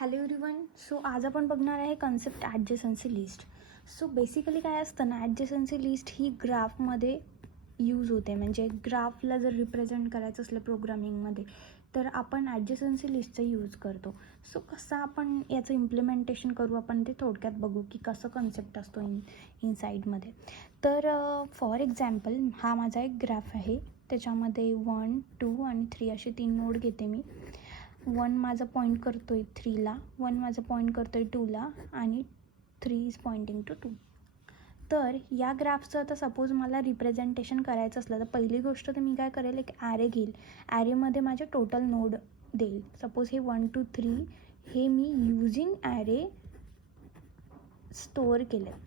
Hello everyone. So आज आपण बघणार आहे कन्सेप्ट ॲडजसन्सी लिस्ट. सो बेसिकली काय असतं ना, ॲडजसन्सी लिस्ट ही ग्राफमध्ये यूज होते. म्हणजे ग्राफला जर रिप्रेझेंट करायचं असलं प्रोग्रामिंगमध्ये तर आपण ॲडजसन्सी लिस्टचा यूज करतो. सो कसं आपण याचं इम्प्लिमेंटेशन करू आपण ते थोडक्यात बघू की कसं कन्सेप्ट असतो इनसाईडमध्ये. तर फॉर एक्झाम्पल हा माझा एक ग्राफ आहे. त्याच्यामध्ये 1, 2 आणि 3 असे 3 नोड घेते मी. 1 माझं पॉईंट करतो आहे 3ला, 1 माझं पॉईंट करतो आहे 2ला आणि 3 इज पॉइंटिंग टू 2. तर या ग्राफचं आता सपोज मला रिप्रेझेंटेशन करायचं असलं तर पहिली गोष्ट तर मी काय करेल, एक ॲरे घेईल. ॲरेमध्ये माझे टोटल नोड देईल. सपोज हे 1, 2, 3 हे मी युजिंग ॲरे स्टोअर केले.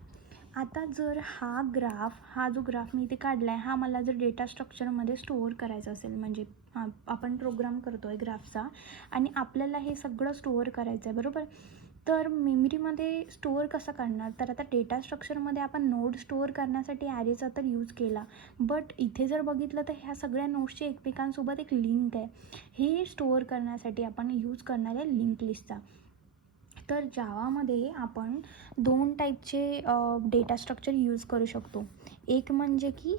आता जर हा जो ग्राफ मी इथे काढला आहे हा मला जर डेटा स्ट्रक्चरमध्ये स्टोअर करायचा असेल, म्हणजे आपण प्रोग्राम करतो आहे ग्राफचा आणि आपल्याला हे सगळं स्टोअर करायचं आहे, बरोबर. तर मेमरीमध्ये स्टोअर कसं करणार, तर आता डेटा स्ट्रक्चरमध्ये आपण नोड स्टोअर करण्यासाठी ॲरेचा तर यूज केला, बट इथे जर बघितलं तर ह्या सगळ्या नोड्सची एकमेकांसोबत एक लिंक आहे. हे स्टोअर करण्यासाठी आपण यूज करणार आहे लिंक लिस्टचा. तर जावामध्ये आपण 2 टाईपचे डेटा स्ट्रक्चर यूज करू शकतो. एक म्हणजे की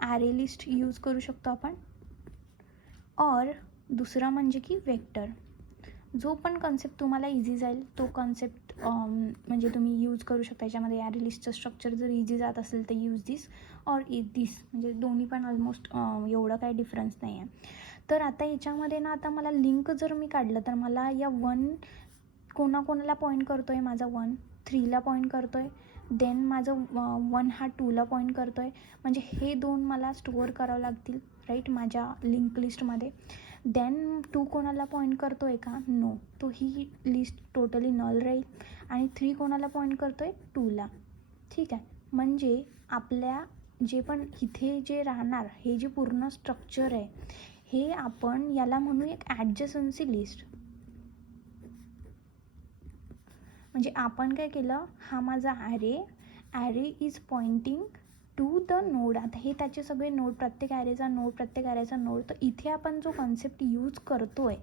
ॲरे लिस्ट यूज करू शकतो आपण, और दुसरा म्हणजे की वेक्टर. जो पण कन्सेप्ट तुम्हाला इझी जाईल तो कन्सेप्ट म्हणजे तुम्ही यूज करू शकता. याच्यामध्ये ॲरे लिस्टचं स्ट्रक्चर जर इझी जात असेल तर यूज दिस और दिस, म्हणजे दोन्ही पण ऑलमोस्ट एवढं काही डिफरन्स नाही आहे. तर आता याच्यामध्ये ना, आता मला लिंक जर मी काढलं तर मला या 1 कोणाकोणाला पॉईंट करतो आहे, माझा 1 3ला पॉईंट करतो आहे, देन माझं 1 हा 2ला पॉईंट करतो आहे. म्हणजे हे 2 मला स्टोअर करावं लागतील, राईट, माझ्या लिंक लिस्टमध्ये. देन 2 कोणाला पॉईंट करतो आहे का, नो, तो ही लिस्ट टोटली नल राहील. आणि 3 कोणाला पॉईंट करतो आहे, 2ला. ठीक आहे. म्हणजे आपल्या जे पण इथे जे राहणार हे जे पूर्ण स्ट्रक्चर आहे हे आपण याला म्हणू एक ॲडजसन्सी लिस्ट. म्हणजे आपण काय केलं, हा माझा array is pointing to the node. आता हे त्याचे सगळे नोड, प्रत्येक ॲरेचा नोड. तर इथे आपण जो कॉन्सेप्ट यूज करतो आहे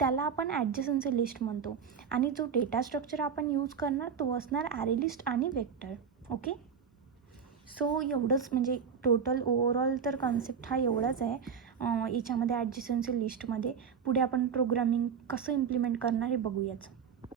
त्याला आपण ॲडजसन्सी लिस्ट म्हणतो. आणि जो डेटा स्ट्रक्चर आपण यूज करणार तो असणार ॲरे लिस्ट आणि वेक्टर. ओके. सो एवढंच, म्हणजे टोटल ओव्हरऑल तर कॉन्सेप्ट हा एवढाच आहे याच्यामध्ये ॲडजसन्सी लिस्टमध्ये. पुढे आपण प्रोग्रामिंग कसं इम्प्लिमेंट करणार हे बघूयाच.